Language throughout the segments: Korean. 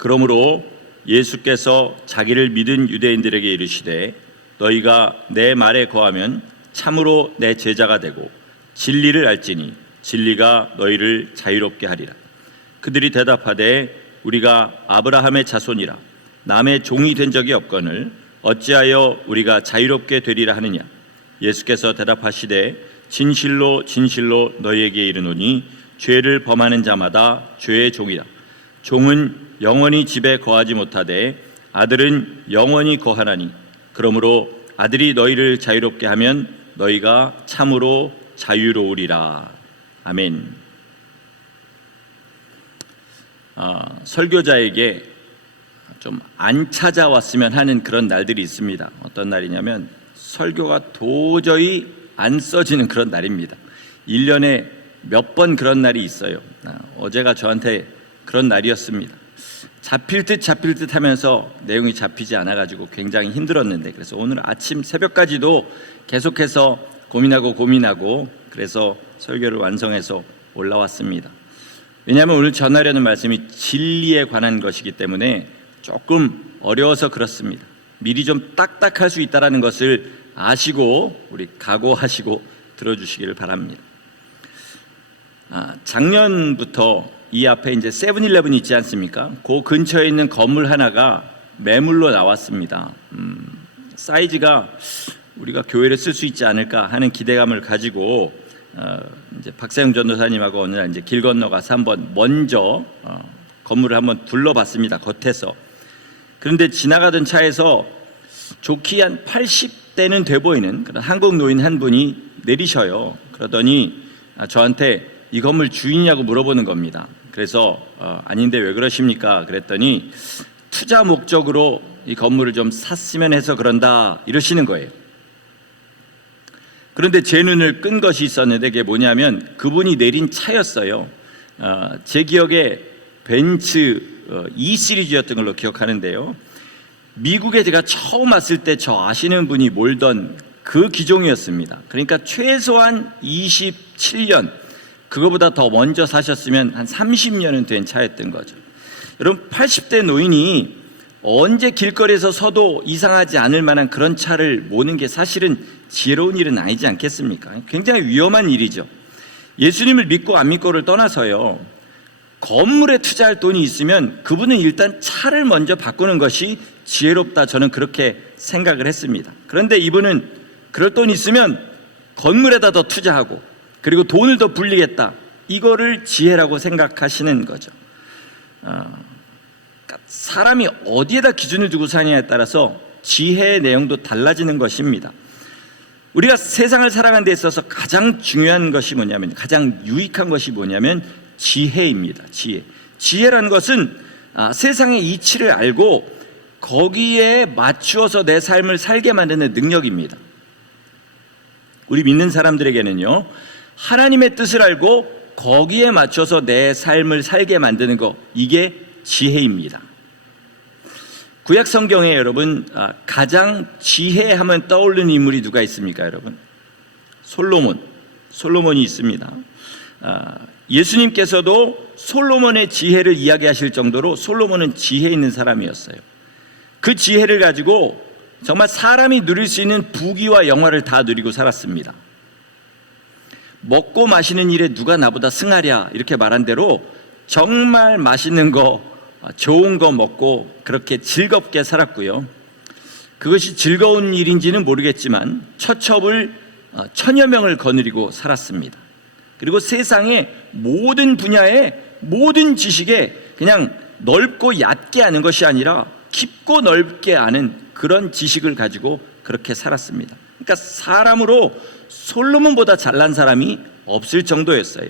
그러므로 예수께서 자기를 믿은 유대인들에게 이르시되 너희가 내 말에 거하면 참으로 내 제자가 되고 진리를 알지니 진리가 너희를 자유롭게 하리라. 그들이 대답하되 우리가 아브라함의 자손이라 남의 종이 된 적이 없거늘 어찌하여 우리가 자유롭게 되리라 하느냐. 예수께서 대답하시되 진실로 진실로 너희에게 이르노니 죄를 범하는 자마다 죄의 종이라. 종은 영원히 집에 거하지 못하되 아들은 영원히 거하나니 그러므로 아들이 너희를 자유롭게 하면 너희가 참으로 자유로우리라. 아멘. 설교자에게 좀 안 찾아왔으면 하는 그런 날들이 있습니다. 어떤 날이냐면 설교가 도저히 안 써지는 그런 날입니다. 1년에 몇 번 그런 날이 있어요. 어제가 저한테 그런 날이었습니다. 잡힐 듯 하면서 내용이 잡히지 않아가지고 굉장히 힘들었는데, 그래서 오늘 아침 새벽까지도 계속해서 고민하고 그래서 설교를 완성해서 올라왔습니다. 왜냐하면 오늘 전하려는 말씀이 진리에 관한 것이기 때문에 조금 어려워서 그렇습니다. 미리 좀 딱딱할 수 있다는 것을 아시고 우리 각오하시고 들어주시기를 바랍니다. 작년부터 이 앞에 이제 세븐일레븐 있지 않습니까? 그 근처에 있는 건물 하나가 매물로 나왔습니다. 사이즈가 우리가 교회를 쓸 수 있지 않을까 하는 기대감을 가지고 이제 박세영 전도사님하고 어느 날 이제 길 건너가서 한번 먼저 건물을 한번 둘러봤습니다. 겉에서. 그런데 지나가던 차에서 좋기 한 80대는 돼 보이는 그런 한국 노인 한 분이 내리셔요. 그러더니 저한테 이 건물 주인이냐고 물어보는 겁니다. 그래서 아닌데 왜 그러십니까? 그랬더니 투자 목적으로 이 건물을 좀 샀으면 해서 그런다 이러시는 거예요. 그런데 제 눈을 끈 것이 있었는데 그게 뭐냐면 그분이 내린 차였어요. 제 기억에 벤츠 E 시리즈였던 걸로 기억하는데요. 미국에 제가 처음 왔을 때 저 아시는 분이 몰던 그 기종이었습니다. 그러니까 최소한 27년, 그거보다 더 먼저 사셨으면 한 30년은 된 차였던 거죠. 여러분, 80대 노인이 언제 길거리에서 서도 이상하지 않을 만한 그런 차를 모는 게 사실은 지혜로운 일은 아니지 않겠습니까? 굉장히 위험한 일이죠. 예수님을 믿고 안 믿고를 떠나서요, 건물에 투자할 돈이 있으면 그분은 일단 차를 먼저 바꾸는 것이 지혜롭다, 저는 그렇게 생각을 했습니다. 그런데 이분은 그럴 돈이 있으면 건물에다 더 투자하고 그리고 돈을 더 불리겠다, 이거를 지혜라고 생각하시는 거죠. 사람이 어디에다 기준을 두고 사느냐에 따라서 지혜의 내용도 달라지는 것입니다. 우리가 세상을 살아가는 데 있어서 가장 중요한 것이 뭐냐면, 가장 유익한 것이 뭐냐면 지혜입니다. 지혜라는 것은 세상의 이치를 알고 거기에 맞추어서 내 삶을 살게 만드는 능력입니다. 우리 믿는 사람들에게는요, 하나님의 뜻을 알고 거기에 맞춰서 내 삶을 살게 만드는 것, 이게 지혜입니다. 구약 성경에 여러분 가장 지혜하면 떠오르는 인물이 누가 있습니까? 여러분, 솔로몬이 있습니다. 예수님께서도 솔로몬의 지혜를 이야기하실 정도로 솔로몬은 지혜 있는 사람이었어요. 그 지혜를 가지고 정말 사람이 누릴 수 있는 부귀와 영화를 다 누리고 살았습니다. 먹고 마시는 일에 누가 나보다 승하랴, 이렇게 말한 대로 정말 맛있는 거, 좋은 거 먹고 그렇게 즐겁게 살았고요. 그것이 즐거운 일인지는 모르겠지만 처첩을 1000여 명을 거느리고 살았습니다. 그리고 세상의 모든 분야의 모든 지식에 그냥 넓고 얕게 아는 것이 아니라 깊고 넓게 아는 그런 지식을 가지고 그렇게 살았습니다. 그러니까 사람으로 솔로몬보다 잘난 사람이 없을 정도였어요.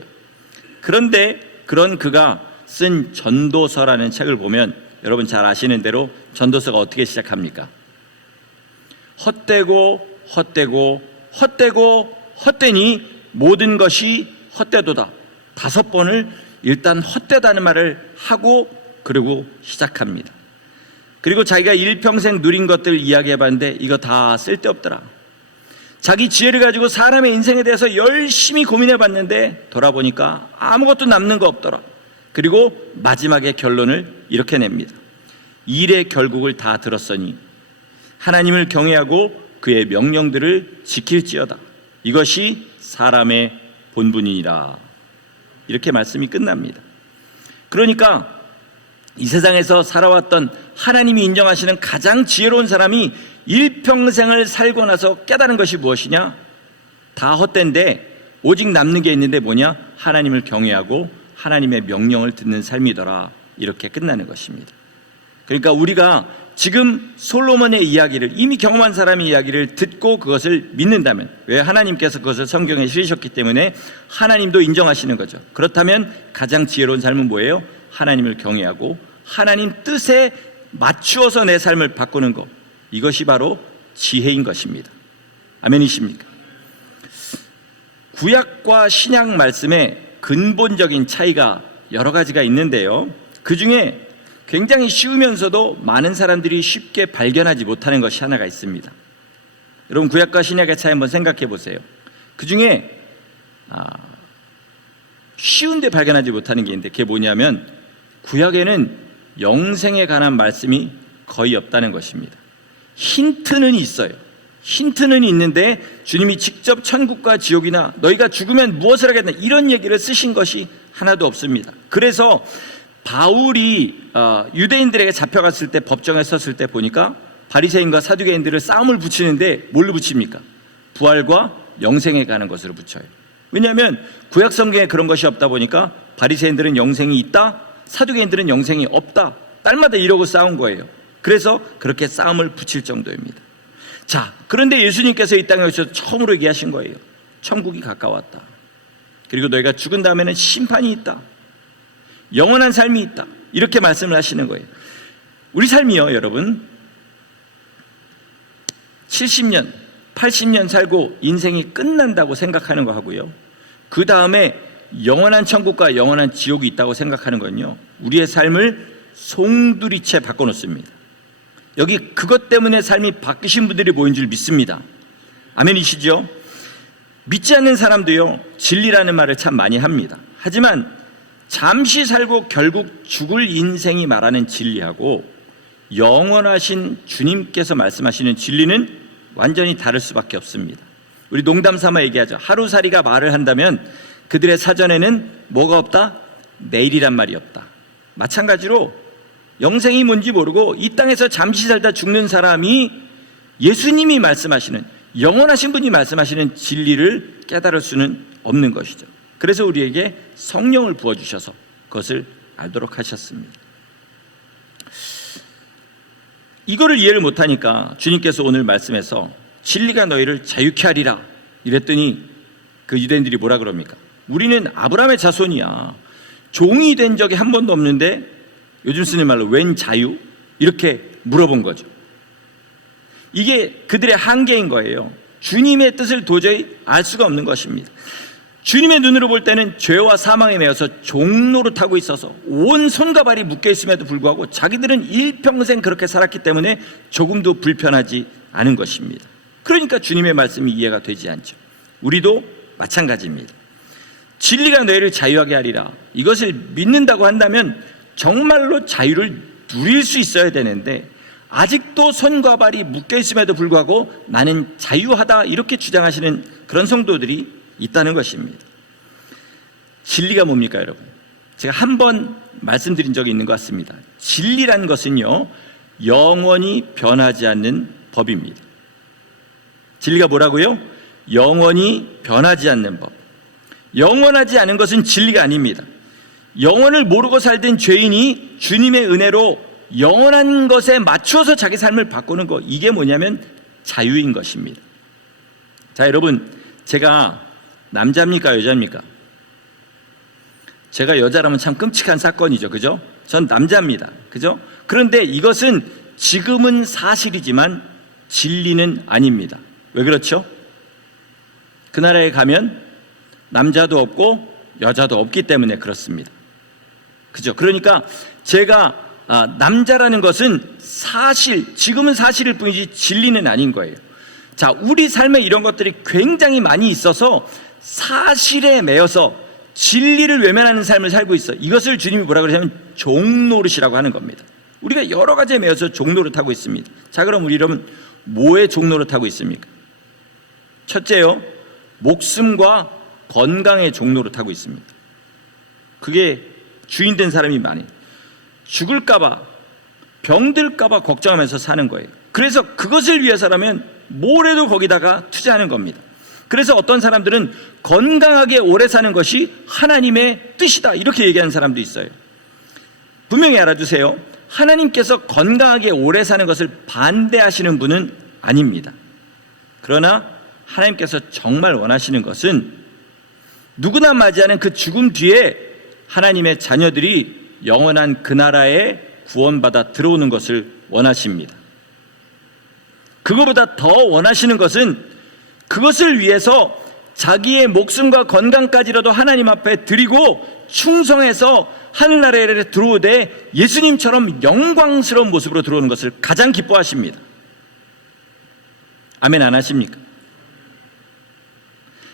그런데 그런 그가 쓴 전도서라는 책을 보면 여러분 잘 아시는 대로 전도서가 어떻게 시작합니까? 헛되니 모든 것이 헛되도다. 5번을 일단 헛되다는 말을 하고 그리고 시작합니다. 그리고 자기가 일평생 누린 것들 이야기해봤는데 이거 다 쓸데없더라. 자기 지혜를 가지고 사람의 인생에 대해서 열심히 고민해봤는데 돌아보니까 아무것도 남는 거 없더라. 그리고 마지막에 결론을 이렇게 냅니다. 일의 결국을 다 들었으니 하나님을 경외하고 그의 명령들을 지킬지어다. 이것이 사람의 본분이니라. 이렇게 말씀이 끝납니다. 그러니까 이 세상에서 살아왔던 하나님이 인정하시는 가장 지혜로운 사람이 일평생을 살고 나서 깨달은 것이 무엇이냐? 다 헛된데 오직 남는 게 있는데 뭐냐? 하나님을 경외하고 하나님의 명령을 듣는 삶이더라. 이렇게 끝나는 것입니다. 그러니까 우리가 지금 솔로몬의 이야기를, 이미 경험한 사람의 이야기를 듣고 그것을 믿는다면, 왜? 하나님께서 그것을 성경에 실으셨기 때문에 하나님도 인정하시는 거죠. 그렇다면 가장 지혜로운 삶은 뭐예요? 하나님을 경외하고 하나님 뜻에 맞추어서 내 삶을 바꾸는 것, 이것이 바로 지혜인 것입니다. 아멘이십니까? 구약과 신약 말씀에 근본적인 차이가 여러 가지가 있는데요, 그 중에 굉장히 쉬우면서도 많은 사람들이 쉽게 발견하지 못하는 것이 하나가 있습니다. 여러분, 구약과 신약의 차이 한번 생각해 보세요. 그 중에 쉬운데 발견하지 못하는 게 있는데, 그게 뭐냐면 구약에는 영생에 관한 말씀이 거의 없다는 것입니다. 힌트는 있어요. 힌트는 있는데 주님이 직접 천국과 지옥이나 너희가 죽으면 무엇을 하겠다 이런 얘기를 쓰신 것이 하나도 없습니다. 그래서 바울이 유대인들에게 잡혀갔을 때, 법정에 섰을 때 보니까 바리새인과 사두개인들을 싸움을 붙이는데 뭘로 붙입니까? 부활과 영생에 관한 것으로 붙여요. 왜냐하면 구약 성경에 그런 것이 없다 보니까 바리새인들은 영생이 있다, 사두개인들은 영생이 없다, 딸마다 이러고 싸운 거예요. 그래서 그렇게 싸움을 붙일 정도입니다. 자, 그런데 예수님께서 이 땅에 오셔서 처음으로 얘기하신 거예요. 천국이 가까웠다. 그리고 너희가 죽은 다음에는 심판이 있다, 영원한 삶이 있다, 이렇게 말씀을 하시는 거예요. 우리 삶이요, 여러분, 70년, 80년 살고 인생이 끝난다고 생각하는 거 하고요, 그 다음에 영원한 천국과 영원한 지옥이 있다고 생각하는 건요, 우리의 삶을 송두리째 바꿔놓습니다. 여기 그것 때문에 삶이 바뀌신 분들이 모인 줄 믿습니다. 아멘이시죠? 믿지 않는 사람도요, 진리라는 말을 참 많이 합니다. 하지만 잠시 살고 결국 죽을 인생이 말하는 진리하고 영원하신 주님께서 말씀하시는 진리는 완전히 다를 수밖에 없습니다. 우리 농담 삼아 얘기하죠. 하루살이가 말을 한다면 그들의 사전에는 뭐가 없다? 내일이란 말이 없다. 마찬가지로 영생이 뭔지 모르고 이 땅에서 잠시 살다 죽는 사람이 예수님이 말씀하시는, 영원하신 분이 말씀하시는 진리를 깨달을 수는 없는 것이죠. 그래서 우리에게 성령을 부어주셔서 그것을 알도록 하셨습니다. 이거를 이해를 못하니까 주님께서 오늘 말씀에서 진리가 너희를 자유케 하리라 이랬더니 그 유대인들이 뭐라 그럽니까? 우리는 아브라함의 자손이야, 종이 된 적이 한 번도 없는데 요즘 쓰는 말로 웬 자유? 이렇게 물어본 거죠. 이게 그들의 한계인 거예요. 주님의 뜻을 도저히 알 수가 없는 것입니다. 주님의 눈으로 볼 때는 죄와 사망에 매여서 종노릇하고 있어서 온 손과 발이 묶여 있음에도 불구하고 자기들은 일평생 그렇게 살았기 때문에 조금도 불편하지 않은 것입니다. 그러니까 주님의 말씀이 이해가 되지 않죠. 우리도 마찬가지입니다. 진리가 너희를 자유하게 하리라, 이것을 믿는다고 한다면 정말로 자유를 누릴 수 있어야 되는데 아직도 손과 발이 묶여 있음에도 불구하고 나는 자유하다 이렇게 주장하시는 그런 성도들이 있다는 것입니다. 진리가 뭡니까, 여러분? 제가 한 번 말씀드린 적이 있는 것 같습니다. 진리란 것은요, 영원히 변하지 않는 법입니다. 진리가 뭐라고요? 영원히 변하지 않는 법. 영원하지 않은 것은 진리가 아닙니다. 영원을 모르고 살던 죄인이 주님의 은혜로 영원한 것에 맞춰서 자기 삶을 바꾸는 것, 이게 뭐냐면 자유인 것입니다. 자, 여러분, 제가 남자입니까 여자입니까? 제가 여자라면 참 끔찍한 사건이죠, 그죠? 전 남자입니다, 그죠? 그런데 이것은 지금은 사실이지만 진리는 아닙니다. 왜 그렇죠? 그 나라에 가면 남자도 없고 여자도 없기 때문에 그렇습니다. 그죠? 그러니까 제가 남자라는 것은 사실, 지금은 사실일 뿐이지 진리는 아닌 거예요. 자, 우리 삶에 이런 것들이 굉장히 많이 있어서 사실에 매여서 진리를 외면하는 삶을 살고 있어. 이것을 주님이 뭐라 그러냐면 종노릇이라고 하는 겁니다. 우리가 여러 가지에 매여서 종노릇하고 있습니다. 자, 그럼 우리 여러분 뭐에 종노릇하고 있습니까? 첫째요, 목숨과 건강에 종노릇하고 있습니다. 그게 주인된 사람이 많아요. 죽을까봐, 병들까봐 걱정하면서 사는 거예요. 그래서 그것을 위해서라면 뭐래도 거기다가 투자하는 겁니다. 그래서 어떤 사람들은 건강하게 오래 사는 것이 하나님의 뜻이다, 이렇게 얘기하는 사람도 있어요. 분명히 알아두세요. 하나님께서 건강하게 오래 사는 것을 반대하시는 분은 아닙니다. 그러나 하나님께서 정말 원하시는 것은 누구나 맞이하는 그 죽음 뒤에 하나님의 자녀들이 영원한 그 나라에 구원받아 들어오는 것을 원하십니다. 그거보다 더 원하시는 것은 그것을 위해서 자기의 목숨과 건강까지라도 하나님 앞에 드리고 충성해서 하늘나라에 들어오되 예수님처럼 영광스러운 모습으로 들어오는 것을 가장 기뻐하십니다. 아멘 안 하십니까?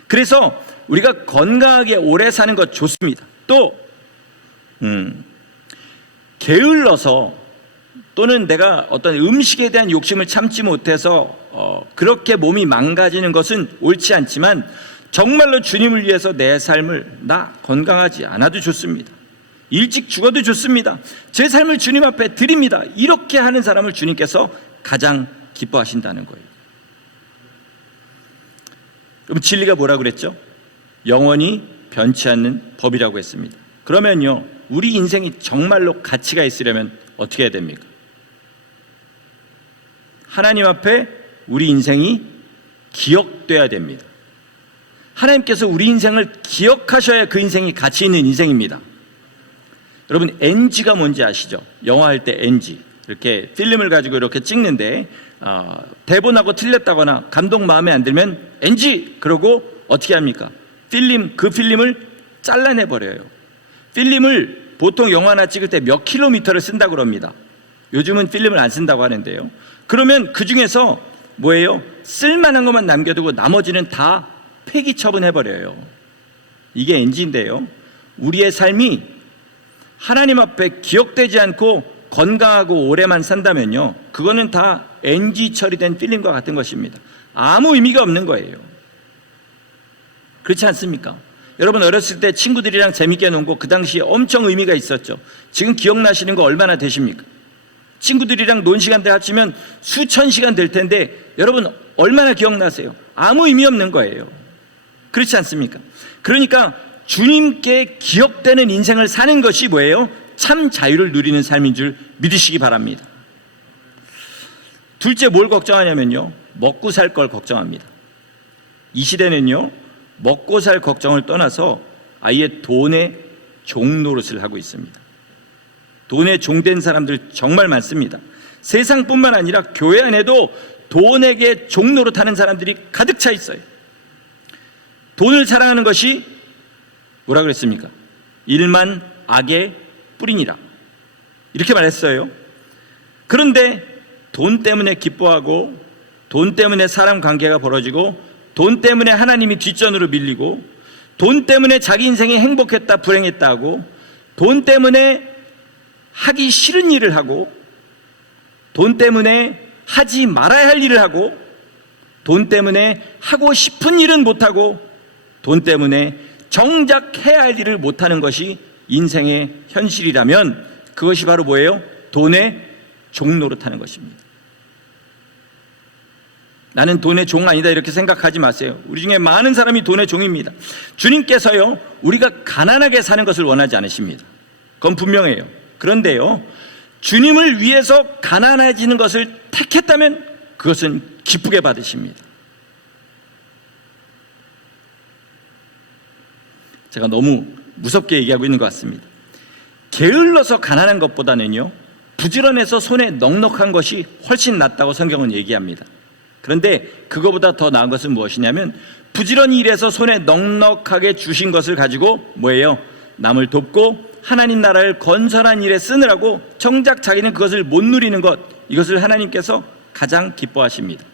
그래서 우리가 건강하게 오래 사는 것 좋습니다. 또 게을러서 또는 내가 어떤 음식에 대한 욕심을 참지 못해서 그렇게 몸이 망가지는 것은 옳지 않지만 정말로 주님을 위해서 내 삶을 나 건강하지 않아도 좋습니다. 일찍 죽어도 좋습니다. 제 삶을 주님 앞에 드립니다. 이렇게 하는 사람을 주님께서 가장 기뻐하신다는 거예요. 그럼 진리가 뭐라고 그랬죠? 영원히 변치 않는 법이라고 했습니다. 그러면요, 우리 인생이 정말로 가치가 있으려면 어떻게 해야 됩니까? 하나님 앞에 우리 인생이 기억돼야 됩니다. 하나님께서 우리 인생을 기억하셔야 그 인생이 가치 있는 인생입니다. 여러분 NG가 뭔지 아시죠? 영화 할 때 NG, 이렇게 필름을 가지고 이렇게 찍는데 대본하고 틀렸다거나 감독 마음에 안 들면 NG 그러고 어떻게 합니까? 그 필름을 잘라내버려요. 필름을 보통 영화 하나 찍을 때 몇 킬로미터를 쓴다고 그럽니다. 요즘은 필름을 안 쓴다고 하는데요. 그러면 그 중에서 뭐예요? 쓸만한 것만 남겨두고 나머지는 다 폐기 처분해버려요. 이게 NG인데요. 우리의 삶이 하나님 앞에 기억되지 않고 건강하고 오래만 산다면요, 그거는 다 NG 처리된 필름과 같은 것입니다. 아무 의미가 없는 거예요. 그렇지 않습니까? 여러분 어렸을 때 친구들이랑 재밌게 논 거 그 당시에 엄청 의미가 있었죠. 지금 기억나시는 거 얼마나 되십니까? 친구들이랑 논 시간대 합치면 수천 시간 될 텐데 여러분 얼마나 기억나세요? 아무 의미 없는 거예요. 그렇지 않습니까? 그러니까 주님께 기억되는 인생을 사는 것이 뭐예요? 참 자유를 누리는 삶인 줄 믿으시기 바랍니다. 둘째 뭘 걱정하냐면요, 먹고 살 걸 걱정합니다. 이 시대는요, 먹고 살 걱정을 떠나서 아예 돈의 종노릇을 하고 있습니다. 돈에 종된 사람들 정말 많습니다. 세상뿐만 아니라 교회 안에도 돈에게 종노릇하는 사람들이 가득 차 있어요. 돈을 사랑하는 것이 뭐라 그랬습니까? 일만 악의 뿌리니라, 이렇게 말했어요. 그런데 돈 때문에 기뻐하고 돈 때문에 사람 관계가 벌어지고 돈 때문에 하나님이 뒷전으로 밀리고 돈 때문에 자기 인생이 행복했다 불행했다 하고 돈 때문에 하기 싫은 일을 하고 돈 때문에 하지 말아야 할 일을 하고 돈 때문에 하고 싶은 일은 못하고 돈 때문에 정작 해야 할 일을 못하는 것이 인생의 현실이라면 그것이 바로 뭐예요? 돈의 종노릇하는 것입니다. 나는 돈의 종 아니다 이렇게 생각하지 마세요. 우리 중에 많은 사람이 돈의 종입니다. 주님께서요, 우리가 가난하게 사는 것을 원하지 않으십니다. 그건 분명해요. 그런데요, 주님을 위해서 가난해지는 것을 택했다면 그것은 기쁘게 받으십니다. 제가 너무 무섭게 얘기하고 있는 것 같습니다. 게을러서 가난한 것보다는요, 부지런해서 손에 넉넉한 것이 훨씬 낫다고 성경은 얘기합니다. 그런데 그거보다 더 나은 것은 무엇이냐면 부지런히 일해서 손에 넉넉하게 주신 것을 가지고 뭐예요? 남을 돕고 하나님 나라를 건설한 일에 쓰느라고 정작 자기는 그것을 못 누리는 것, 이것을 하나님께서 가장 기뻐하십니다.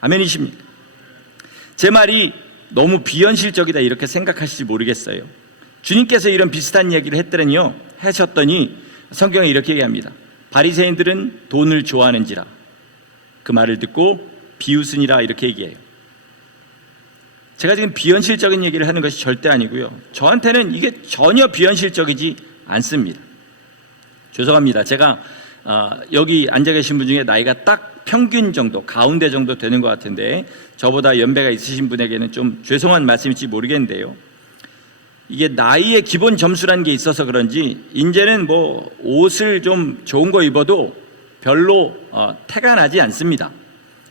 아멘이십니까? 제 말이 너무 비현실적이다 이렇게 생각하실지 모르겠어요. 주님께서 이런 비슷한 얘기를 하셨더니 성경에 이렇게 얘기합니다. 바리새인들은 돈을 좋아하는지라 그 말을 듣고 비웃으니라 이렇게 얘기해요. 제가 지금 비현실적인 얘기를 하는 것이 절대 아니고요, 저한테는 이게 전혀 비현실적이지 않습니다. 죄송합니다. 제가 여기 앉아 계신 분 중에 나이가 딱 평균 정도, 가운데 정도 되는 것 같은데 저보다 연배가 있으신 분에게는 좀 죄송한 말씀일지 모르겠는데요, 이게 나이의 기본 점수라는 게 있어서 그런지 이제는 뭐 옷을 좀 좋은 거 입어도 별로 태가 나지 않습니다.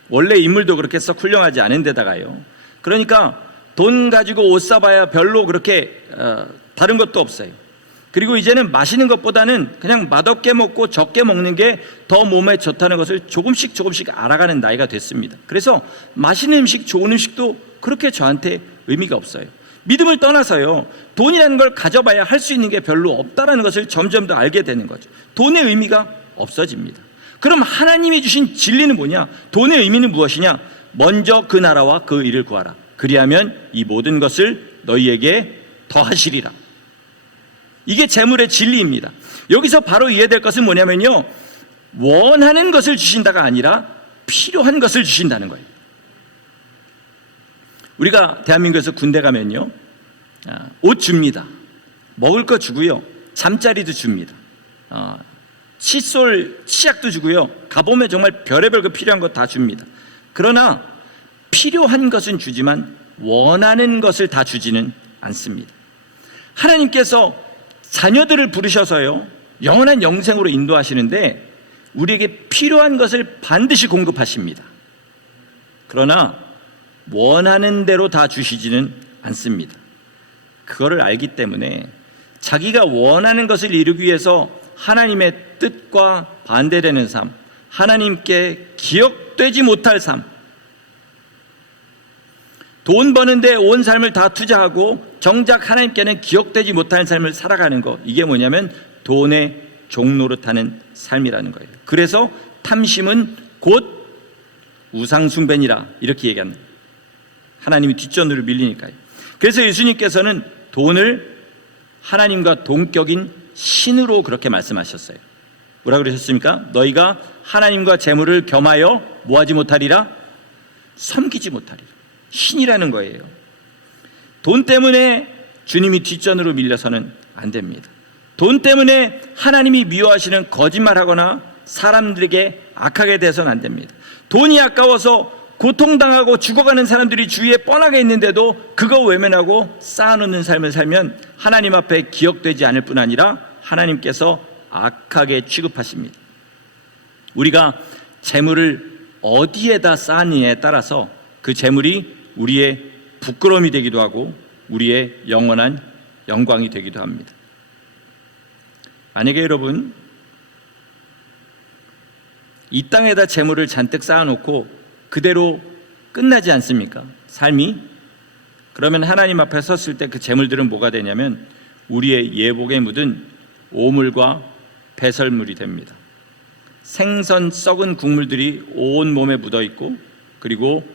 원래 인물도 그렇게 썩 훌륭하지 않은 데다가요, 그러니까 돈 가지고 옷 사봐야 별로 그렇게 다른 것도 없어요. 그리고 이제는 마시는 것보다는 그냥 맛없게 먹고 적게 먹는 게 더 몸에 좋다는 것을 조금씩 알아가는 나이가 됐습니다. 그래서 맛있는 음식, 좋은 음식도 그렇게 저한테 의미가 없어요. 믿음을 떠나서요, 돈이라는 걸 가져봐야 할 수 있는 게 별로 없다는 것을 점점 더 알게 되는 거죠. 돈의 의미가 없어집니다. 그럼 하나님이 주신 진리는 뭐냐? 돈의 의미는 무엇이냐? 먼저 그 나라와 그 일을 구하라. 그리하면 이 모든 것을 너희에게 더하시리라. 이게 재물의 진리입니다. 여기서 바로 이해될 것은 뭐냐면요, 원하는 것을 주신다가 아니라 필요한 것을 주신다는 거예요. 우리가 대한민국에서 군대 가면요, 옷 줍니다. 먹을 거 주고요, 잠자리도 줍니다. 칫솔, 치약도 주고요, 가보면 정말 별의별 거 필요한 거 다 줍니다. 그러나 필요한 것은 주지만 원하는 것을 다 주지는 않습니다. 하나님께서 자녀들을 부르셔서요, 영원한 영생으로 인도하시는데 우리에게 필요한 것을 반드시 공급하십니다. 그러나 원하는 대로 다 주시지는 않습니다. 그거를 알기 때문에 자기가 원하는 것을 이루기 위해서 하나님의 뜻과 반대되는 삶, 하나님께 기억되지 못할 삶, 돈 버는데 온 삶을 다 투자하고 정작 하나님께는 기억되지 못하는 삶을 살아가는 것, 이게 뭐냐면 돈의 종노릇하는 삶이라는 거예요. 그래서 탐심은 곧 우상숭배니라 이렇게 얘기합니다. 하나님이 뒷전으로 밀리니까요. 그래서 예수님께서는 돈을 하나님과 동격인 신으로 그렇게 말씀하셨어요. 뭐라 그러셨습니까? 너희가 하나님과 재물을 겸하여 뭐하지 못하리라? 섬기지 못하리라. 신이라는 거예요. 돈 때문에 주님이 뒷전으로 밀려서는 안 됩니다. 돈 때문에 하나님이 미워하시는 거짓말하거나 사람들에게 악하게 대해서는 안 됩니다. 돈이 아까워서 고통당하고 죽어가는 사람들이 주위에 뻔하게 있는데도 그거 외면하고 쌓아놓는 삶을 살면 하나님 앞에 기억되지 않을 뿐 아니라 하나님께서 악하게 취급하십니다. 우리가 재물을 어디에다 쌓느냐에 따라서 그 재물이 우리의 부끄러움이 되기도 하고 우리의 영원한 영광이 되기도 합니다. 만약에 여러분 이 땅에다 재물을 잔뜩 쌓아놓고 그대로 끝나지 않습니까? 삶이. 그러면 하나님 앞에 섰을 때 그 재물들은 뭐가 되냐면 우리의 예복에 묻은 오물과 배설물이 됩니다. 생선 썩은 국물들이 온 몸에 묻어 있고 그리고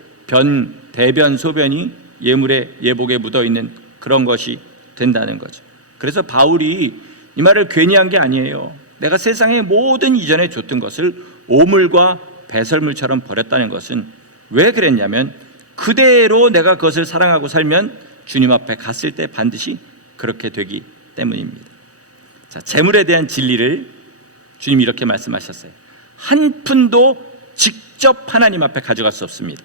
대변, 소변이 예복에 묻어 있는 그런 것이 된다는 거죠. 그래서 바울이 이 말을 괜히 한 게 아니에요. 내가 세상의 모든 이전에 줬던 것을 오물과 배설물처럼 버렸다는 것은 왜 그랬냐면 그대로 내가 그것을 사랑하고 살면 주님 앞에 갔을 때 반드시 그렇게 되기 때문입니다. 자, 재물에 대한 진리를 주님이 이렇게 말씀하셨어요. 한 푼도 직접 하나님 앞에 가져갈 수 없습니다.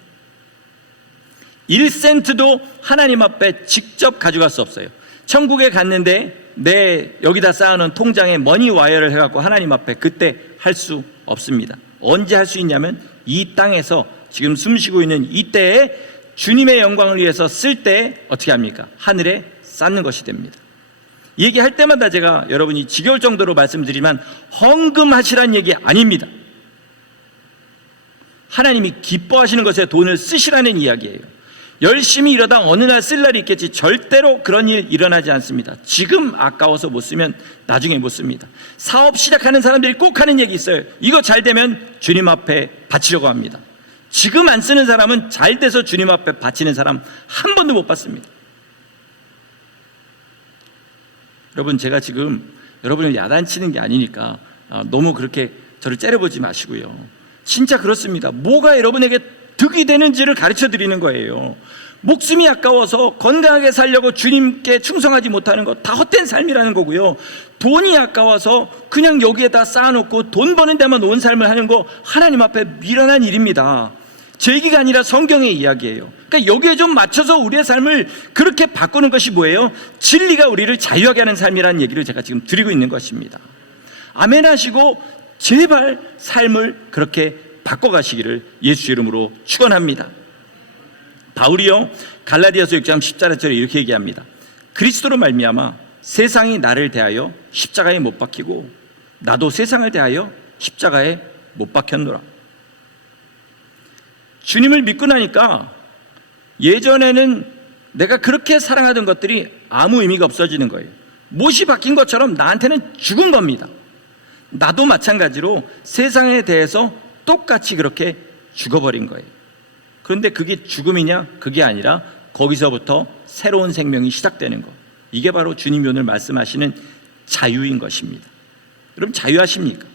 1센트도 하나님 앞에 직접 가져갈 수 없어요. 천국에 갔는데 내 여기다 쌓아놓은 통장에 머니 와이어를 해갖고 하나님 앞에 그때 할 수 없습니다. 언제 할 수 있냐면 이 땅에서 지금 숨쉬고 있는 이때에 주님의 영광을 위해서 쓸 때 어떻게 합니까? 하늘에 쌓는 것이 됩니다. 얘기할 때마다 제가 여러분이 지겨울 정도로 말씀드리지만 헌금하시라는 얘기 아닙니다. 하나님이 기뻐하시는 것에 돈을 쓰시라는 이야기예요. 열심히 이러다 어느 날 쓸 날이 있겠지. 절대로 그런 일 일어나지 않습니다. 지금 아까워서 못 쓰면 나중에 못 씁니다. 사업 시작하는 사람들이 꼭 하는 얘기 있어요. 이거 잘 되면 주님 앞에 바치려고 합니다. 지금 안 쓰는 사람은 잘 돼서 주님 앞에 바치는 사람 한 번도 못 봤습니다. 여러분, 제가 지금 여러분을 야단치는 게 아니니까 너무 그렇게 저를 째려보지 마시고요. 진짜 그렇습니다. 뭐가 여러분에게 득이 되는지를 가르쳐 드리는 거예요. 목숨이 아까워서 건강하게 살려고 주님께 충성하지 못하는 거 다 헛된 삶이라는 거고요. 돈이 아까워서 그냥 여기에다 쌓아놓고 돈 버는 데만 온 삶을 하는 거 하나님 앞에 미련한 일입니다. 제 얘기가 아니라 성경의 이야기예요. 그러니까 여기에 좀 맞춰서 우리의 삶을 그렇게 바꾸는 것이 뭐예요? 진리가 우리를 자유하게 하는 삶이라는 얘기를 제가 지금 드리고 있는 것입니다. 아멘 하시고 제발 삶을 그렇게 바꿔가시기를 예수 이름으로 축원합니다. 바울이요 갈라디아서 6장 14절에 이렇게 얘기합니다. 그리스도로 말미암아 세상이 나를 대하여 십자가에 못 박히고 나도 세상을 대하여 십자가에 못 박혔노라. 주님을 믿고 나니까 예전에는 내가 그렇게 사랑하던 것들이 아무 의미가 없어지는 거예요. 못이 박힌 것처럼 나한테는 죽은 겁니다. 나도 마찬가지로 세상에 대해서 똑같이 그렇게 죽어버린 거예요. 그런데 그게 죽음이냐? 그게 아니라 거기서부터 새로운 생명이 시작되는 것. 이게 바로 주님이 오늘 말씀하시는 자유인 것입니다. 여러분 자유하십니까?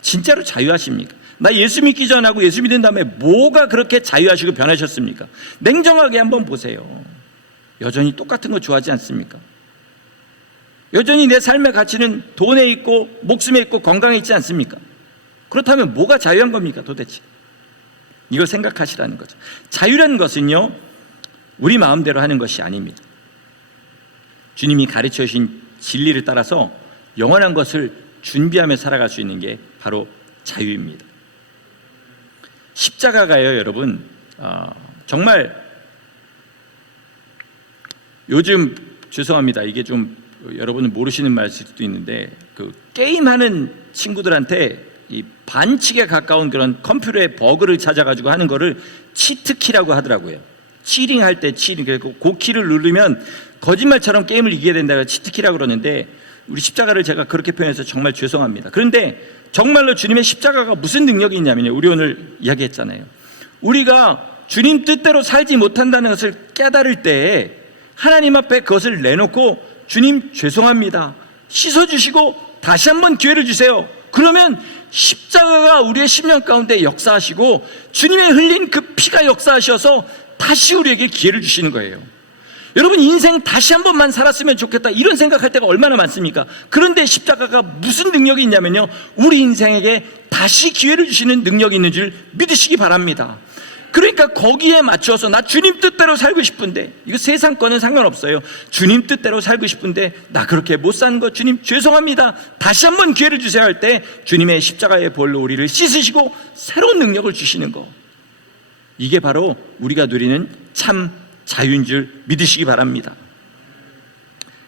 진짜로 자유하십니까? 나 예수 믿기 전하고 예수 믿은 다음에 뭐가 그렇게 자유하시고 변하셨습니까? 냉정하게 한번 보세요. 여전히 똑같은 거 좋아하지 않습니까? 여전히 내 삶의 가치는 돈에 있고 목숨에 있고 건강에 있지 않습니까? 그렇다면 뭐가 자유한 겁니까 도대체? 이걸 생각하시라는 거죠. 자유라는 것은요 우리 마음대로 하는 것이 아닙니다. 주님이 가르쳐 주신 진리를 따라서 영원한 것을 준비하며 살아갈 수 있는 게 바로 자유입니다. 십자가가요 여러분 정말 요즘 죄송합니다. 이게 좀 여러분은 모르시는 말일 수도 있는데 그 게임하는 친구들한테 이 반칙에 가까운 그런 컴퓨터의 버그를 찾아가지고 하는 거를 치트키라고 하더라고요. 치링할 때 치링, 그리고 그 키를 누르면 거짓말처럼 게임을 이기게 된다고 치트키라고 그러는데 우리 십자가를 제가 그렇게 표현해서 정말 죄송합니다. 그런데 정말로 주님의 십자가가 무슨 능력이 있냐면요. 우리 오늘 이야기했잖아요. 우리가 주님 뜻대로 살지 못한다는 것을 깨달을 때 하나님 앞에 그것을 내놓고 주님 죄송합니다. 씻어주시고 다시 한번 기회를 주세요. 그러면 십자가가 우리의 심령 가운데 역사하시고 주님의 흘린 그 피가 역사하셔서 다시 우리에게 기회를 주시는 거예요. 여러분 인생 다시 한 번만 살았으면 좋겠다 이런 생각할 때가 얼마나 많습니까? 그런데 십자가가 무슨 능력이 있냐면요 우리 인생에게 다시 기회를 주시는 능력이 있는 줄 믿으시기 바랍니다. 그러니까 거기에 맞춰서 나 주님 뜻대로 살고 싶은데 이거 세상 거는 상관없어요. 주님 뜻대로 살고 싶은데 나 그렇게 못 사는 거 주님 죄송합니다. 다시 한번 기회를 주세요 할 때 주님의 십자가의 보혈로 우리를 씻으시고 새로운 능력을 주시는 거. 이게 바로 우리가 누리는 참 자유인 줄 믿으시기 바랍니다.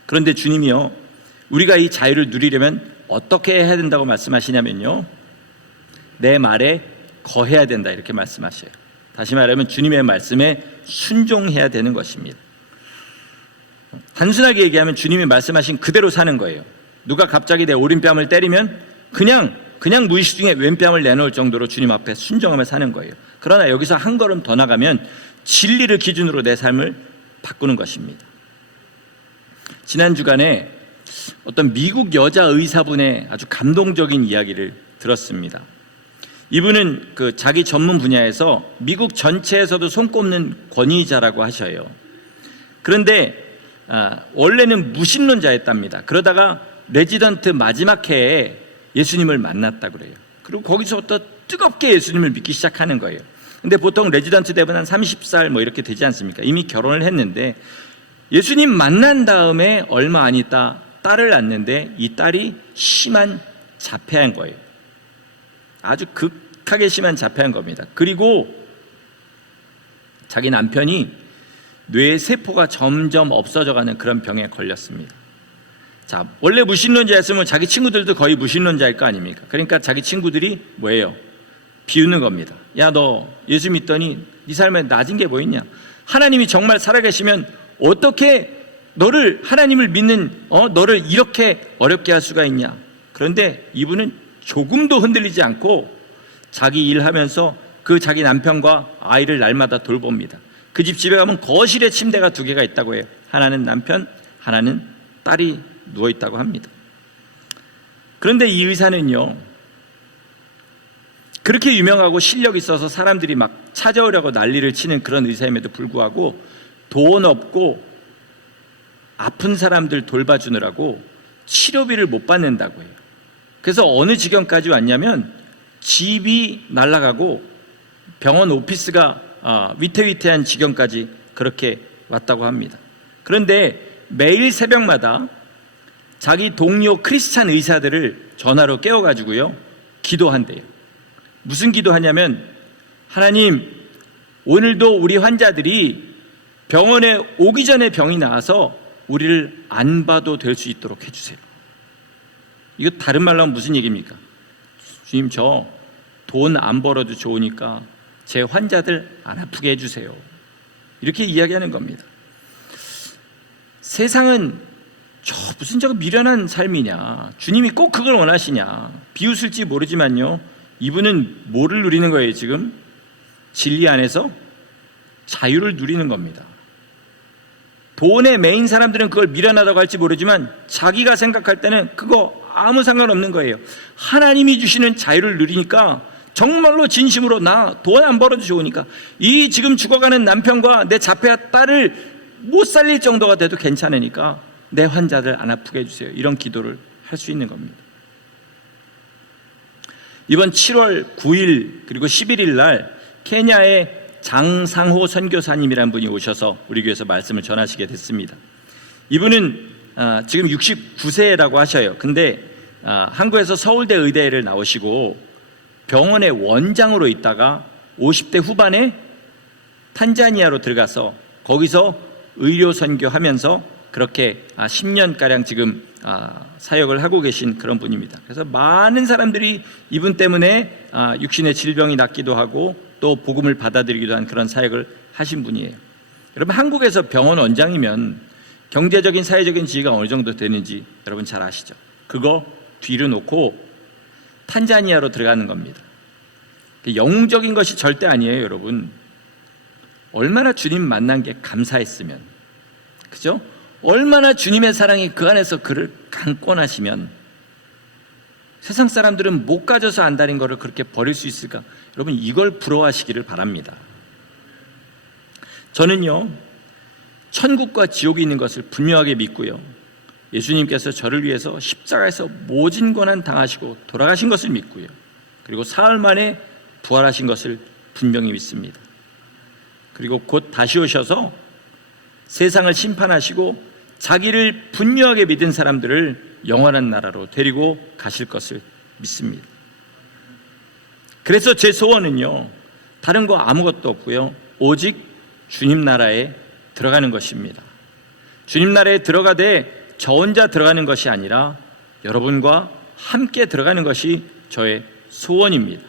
그런데 주님이요 우리가 이 자유를 누리려면 어떻게 해야 된다고 말씀하시냐면요 내 말에 거해야 된다 이렇게 말씀하셔요. 다시 말하면 주님의 말씀에 순종해야 되는 것입니다. 단순하게 얘기하면 주님이 말씀하신 그대로 사는 거예요. 누가 갑자기 내 오른뺨을 때리면 그냥 무의식 중에 왼뺨을 내놓을 정도로 주님 앞에 순종하며 사는 거예요. 그러나 여기서 한 걸음 더 나가면 진리를 기준으로 내 삶을 바꾸는 것입니다. 지난 주간에 어떤 미국 여자 의사분의 아주 감동적인 이야기를 들었습니다. 이분은 그 자기 전문 분야에서 미국 전체에서도 손꼽는 권위자라고 하셔요. 그런데 원래는 무신론자였답니다. 그러다가 레지던트 마지막 해에 예수님을 만났다 그래요. 그리고 거기서부터 뜨겁게 예수님을 믿기 시작하는 거예요. 근데 보통 레지던트 되면 한 30살 뭐 이렇게 되지 않습니까? 이미 결혼을 했는데 예수님 만난 다음에 얼마 안 있다 딸을 낳는데 이 딸이 심한 자폐한 거예요. 아주 극하게 심한 자폐한 겁니다. 그리고 자기 남편이 뇌 세포가 점점 없어져가는 그런 병에 걸렸습니다. 자, 원래 무신론자였으면 자기 친구들도 거의 무신론자일 거 아닙니까? 그러니까 자기 친구들이 뭐예요? 비웃는 겁니다. 야, 너 예수 믿더니 네 삶에 낮은 게 뭐 있냐? 하나님이 정말 살아계시면 어떻게 너를 하나님을 믿는 너를 이렇게 어렵게 할 수가 있냐? 그런데 이분은 조금도 흔들리지 않고 자기 일하면서 그 자기 남편과 아이를 날마다 돌봅니다. 그 집에 가면 거실에 침대가 2개가 있다고 해요. 하나는 남편, 하나는 딸이 누워있다고 합니다. 그런데 이 의사는요 그렇게 유명하고 실력 있어서 사람들이 막 찾아오려고 난리를 치는 그런 의사임에도 불구하고 돈 없고 아픈 사람들 돌봐주느라고 치료비를 못 받는다고 해요. 그래서 어느 지경까지 왔냐면 집이 날아가고 병원 오피스가 위태위태한 지경까지 그렇게 왔다고 합니다. 그런데 매일 새벽마다 자기 동료 크리스찬 의사들을 전화로 깨워가지고요 기도한대요. 무슨 기도하냐면, 하나님, 오늘도 우리 환자들이 병원에 오기 전에 병이 나와서 우리를 안 봐도 될 수 있도록 해주세요. 이거 다른 말로 하면 무슨 얘기입니까? 주님, 저 돈 안 벌어도 좋으니까 제 환자들 안 아프게 해주세요. 이렇게 이야기하는 겁니다. 세상은 무슨 저거 미련한 삶이냐, 주님이 꼭 그걸 원하시냐, 비웃을지 모르지만요, 이분은 뭐를 누리는 거예요? 지금 진리 안에서 자유를 누리는 겁니다. 돈에 매인 사람들은 그걸 미련하다고 할지 모르지만 자기가 생각할 때는 그거 아무 상관없는 거예요. 하나님이 주시는 자유를 누리니까 정말로 진심으로 나 돈 안 벌어도 좋으니까 이 지금 죽어가는 남편과 내 자폐아 딸을 못 살릴 정도가 돼도 괜찮으니까 내 환자들 안 아프게 해주세요. 이런 기도를 할 수 있는 겁니다. 이번 7월 9일 그리고 11일 날 케냐의 장상호 선교사님이라는 분이 오셔서 우리 교회에서 말씀을 전하시게 됐습니다. 이분은 지금 69세라고 하셔요. 근데 한국에서 서울대 의대를 나오시고 병원의 원장으로 있다가 50대 후반에 탄자니아로 들어가서 거기서 의료 선교하면서 그렇게 10년가량 지금 사역을 하고 계신 그런 분입니다. 그래서 많은 사람들이 이분 때문에 육신의 질병이 낫기도 하고 또 복음을 받아들이기도 한 그런 사역을 하신 분이에요. 여러분, 한국에서 병원 원장이면 경제적인 사회적인 지위가 어느 정도 되는지 여러분 잘 아시죠? 그거 뒤로 놓고 탄자니아로 들어가는 겁니다. 영웅적인 것이 절대 아니에요. 여러분, 얼마나 주님 만난 게 감사했으면, 그죠? 얼마나 주님의 사랑이 그 안에서 그를 강권하시면 세상 사람들은 못 가져서 안다는 것을 그렇게 버릴 수 있을까? 여러분, 이걸 부러워하시기를 바랍니다. 저는요, 천국과 지옥이 있는 것을 분명하게 믿고요, 예수님께서 저를 위해서 십자가에서 모진 고난 당하시고 돌아가신 것을 믿고요, 그리고 사흘 만에 부활하신 것을 분명히 믿습니다. 그리고 곧 다시 오셔서 세상을 심판하시고 자기를 분명하게 믿은 사람들을 영원한 나라로 데리고 가실 것을 믿습니다. 그래서 제 소원은요, 다른 거 아무것도 없고요, 오직 주님 나라에 들어가는 것입니다. 주님 나라에 들어가되 저 혼자 들어가는 것이 아니라 여러분과 함께 들어가는 것이 저의 소원입니다.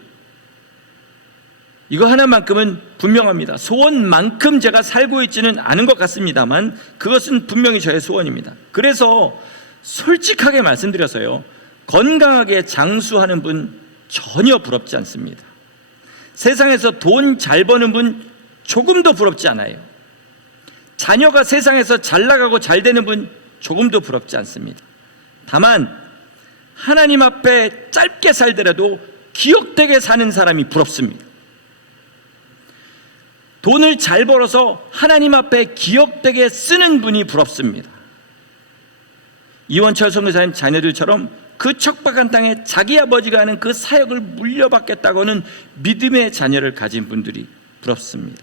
이거 하나만큼은 분명합니다. 소원만큼 제가 살고 있지는 않은 것 같습니다만 그것은 분명히 저의 소원입니다. 그래서 솔직하게 말씀드려서요, 건강하게 장수하는 분 전혀 부럽지 않습니다. 세상에서 돈 잘 버는 분 조금도 부럽지 않아요. 자녀가 세상에서 잘 나가고 잘 되는 분 조금도 부럽지 않습니다. 다만 하나님 앞에 짧게 살더라도 기억되게 사는 사람이 부럽습니다. 돈을 잘 벌어서 하나님 앞에 기억되게 쓰는 분이 부럽습니다. 이원철 선교사님 자녀들처럼 그 척박한 땅에 자기 아버지가 하는 그 사역을 물려받겠다고는 믿음의 자녀를 가진 분들이 부럽습니다.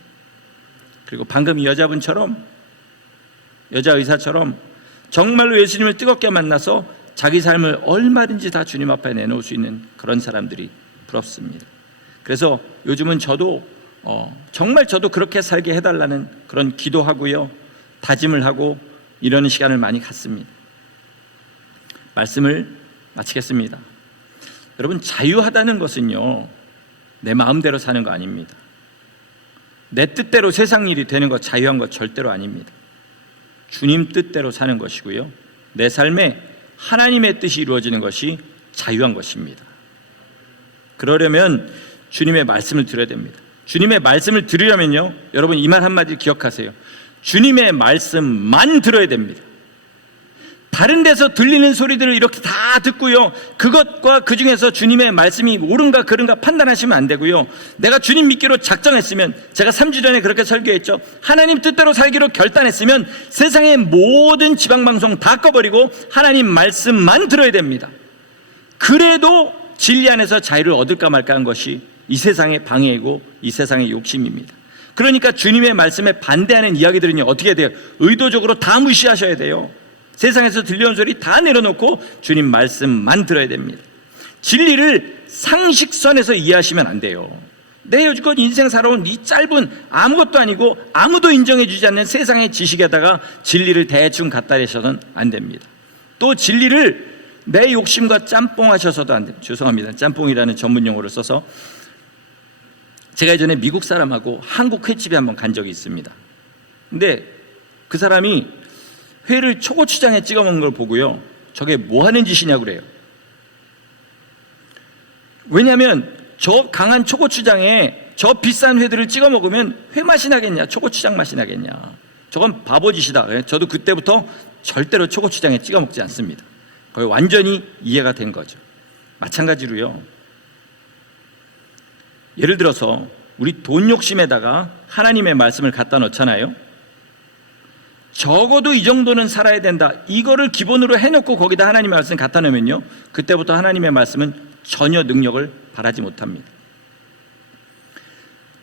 그리고 방금 이 여자분처럼, 여자 의사처럼 정말로 예수님을 뜨겁게 만나서 자기 삶을 얼마든지 다 주님 앞에 내놓을 수 있는 그런 사람들이 부럽습니다. 그래서 요즘은 정말 저도 그렇게 살게 해달라는 그런 기도하고요, 다짐을 하고 이러는 시간을 많이 갖습니다. 말씀을 마치겠습니다. 여러분, 자유하다는 것은요, 내 마음대로 사는 거 아닙니다. 내 뜻대로 세상 일이 되는 거, 자유한 거 절대로 아닙니다. 주님 뜻대로 사는 것이고요, 내 삶에 하나님의 뜻이 이루어지는 것이 자유한 것입니다. 그러려면 주님의 말씀을 들어야 됩니다. 주님의 말씀을 들으려면요, 여러분 이 말 한마디 기억하세요. 주님의 말씀만 들어야 됩니다. 다른 데서 들리는 소리들을 이렇게 다 듣고요, 그것과 그 중에서 주님의 말씀이 옳은가 그른가 판단하시면 안 되고요, 내가 주님 믿기로 작정했으면, 제가 3주 전에 그렇게 설교했죠, 하나님 뜻대로 살기로 결단했으면 세상의 모든 지방방송 다 꺼버리고 하나님 말씀만 들어야 됩니다. 그래도 진리 안에서 자유를 얻을까 말까 한 것이 이 세상의 방해이고 이 세상의 욕심입니다. 그러니까 주님의 말씀에 반대하는 이야기들은 어떻게 돼요? 의도적으로 다 무시하셔야 돼요. 세상에서 들려온 소리 다 내려놓고 주님 말씀만 들어야 됩니다. 진리를 상식선에서 이해하시면 안 돼요. 내 여지껏 인생 살아온 이 짧은 아무것도 아니고 아무도 인정해 주지 않는 세상의 지식에다가 진리를 대충 갖다 대셔서는 안 됩니다. 또 진리를 내 욕심과 짬뽕하셔서도 안 됩니다. 죄송합니다. 짬뽕이라는 전문 용어를 써서. 제가 예전에 미국 사람하고 한국 횟집에 한번 간 적이 있습니다. 근데 그 사람이 회를 초고추장에 찍어 먹는 걸 보고요, 저게 뭐 하는 짓이냐고 그래요. 왜냐하면 저 강한 초고추장에 저 비싼 회들을 찍어 먹으면 회 맛이 나겠냐, 초고추장 맛이 나겠냐, 저건 바보짓이다. 저도 그때부터 절대로 초고추장에 찍어 먹지 않습니다. 거의 완전히 이해가 된 거죠. 마찬가지로요, 예를 들어서 우리 돈 욕심에다가 하나님의 말씀을 갖다 넣잖아요. 적어도 이 정도는 살아야 된다, 이거를 기본으로 해놓고 거기다 하나님의 말씀 갖다 놓으면요, 그때부터 하나님의 말씀은 전혀 능력을 발하지 못합니다.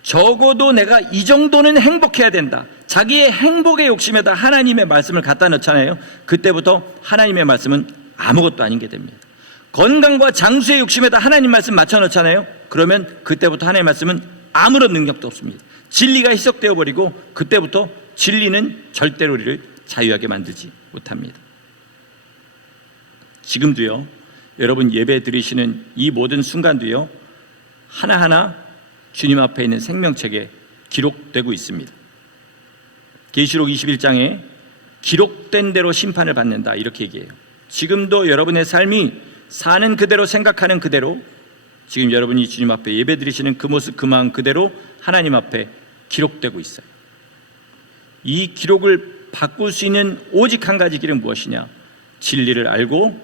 적어도 내가 이 정도는 행복해야 된다, 자기의 행복의 욕심에다 하나님의 말씀을 갖다 넣잖아요. 그때부터 하나님의 말씀은 아무것도 아닌 게 됩니다. 건강과 장수의 욕심에다 하나님 말씀 맞춰 넣잖아요. 그러면 그때부터 하나님의 말씀은 아무런 능력도 없습니다. 진리가 희석되어 버리고 그때부터 진리는 절대로 우리를 자유하게 만들지 못합니다. 지금도요, 여러분 예배 드리시는 이 모든 순간도요, 하나하나 주님 앞에 있는 생명책에 기록되고 있습니다. 계시록 21장에 기록된 대로 심판을 받는다, 이렇게 얘기해요. 지금도 여러분의 삶이 사는 그대로, 생각하는 그대로, 지금 여러분이 주님 앞에 예배 드리시는 그 모습, 그 마음 그대로 하나님 앞에 기록되고 있어요. 이 기록을 바꿀 수 있는 오직 한 가지 길은 무엇이냐? 진리를 알고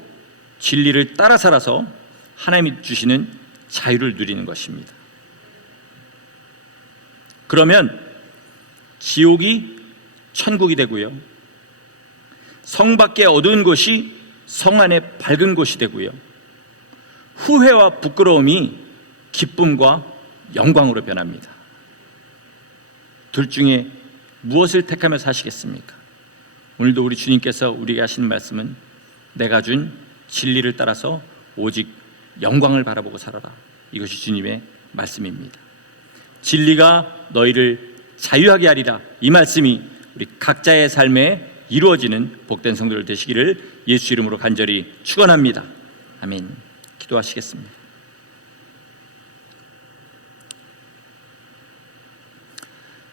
진리를 따라 살아서 하나님이 주시는 자유를 누리는 것입니다. 그러면 지옥이 천국이 되고요, 성 밖의 어두운 곳이 성 안의 밝은 곳이 되고요, 후회와 부끄러움이 기쁨과 영광으로 변합니다. 둘 중에 무엇을 택하며 사시겠습니까? 오늘도 우리 주님께서 우리에게 하시는 말씀은 내가 준 진리를 따라서 오직 영광을 바라보고 살아라, 이것이 주님의 말씀입니다. 진리가 너희를 자유하게 하리라, 이 말씀이 우리 각자의 삶에 이루어지는 복된 성도들 되시기를 예수 이름으로 간절히 축원합니다. 아멘. 기도하시겠습니다.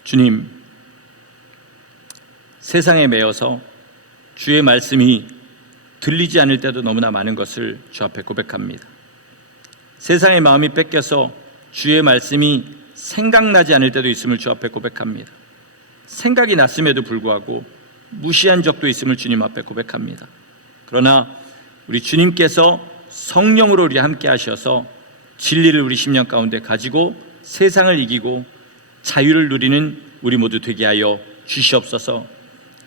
주님, 세상에 매여서 주의 말씀이 들리지 않을 때도 너무나 많은 것을 주 앞에 고백합니다. 세상의 마음이 뺏겨서 주의 말씀이 생각나지 않을 때도 있음을 주 앞에 고백합니다. 생각이 났음에도 불구하고 무시한 적도 있음을 주님 앞에 고백합니다. 그러나 우리 주님께서 성령으로 우리 함께 하셔서 진리를 우리 심령 가운데 가지고 세상을 이기고 자유를 누리는 우리 모두 되게 하여 주시옵소서.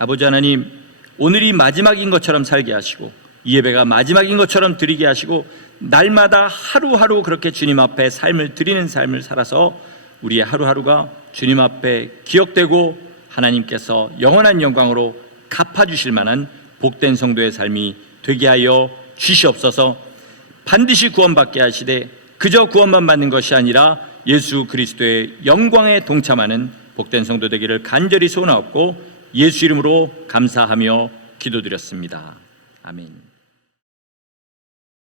아버지 하나님, 오늘이 마지막인 것처럼 살게 하시고 이 예배가 마지막인 것처럼 드리게 하시고 날마다 하루하루 그렇게 주님 앞에 삶을 드리는 삶을 살아서 우리의 하루하루가 주님 앞에 기억되고 하나님께서 영원한 영광으로 갚아주실 만한 복된 성도의 삶이 되게 하여 주시옵소서. 반드시 구원받게 하시되 그저 구원만 받는 것이 아니라 예수 그리스도의 영광에 동참하는 복된 성도 되기를 간절히 소원하옵고 예수 이름으로 감사하며 기도드렸습니다. 아멘.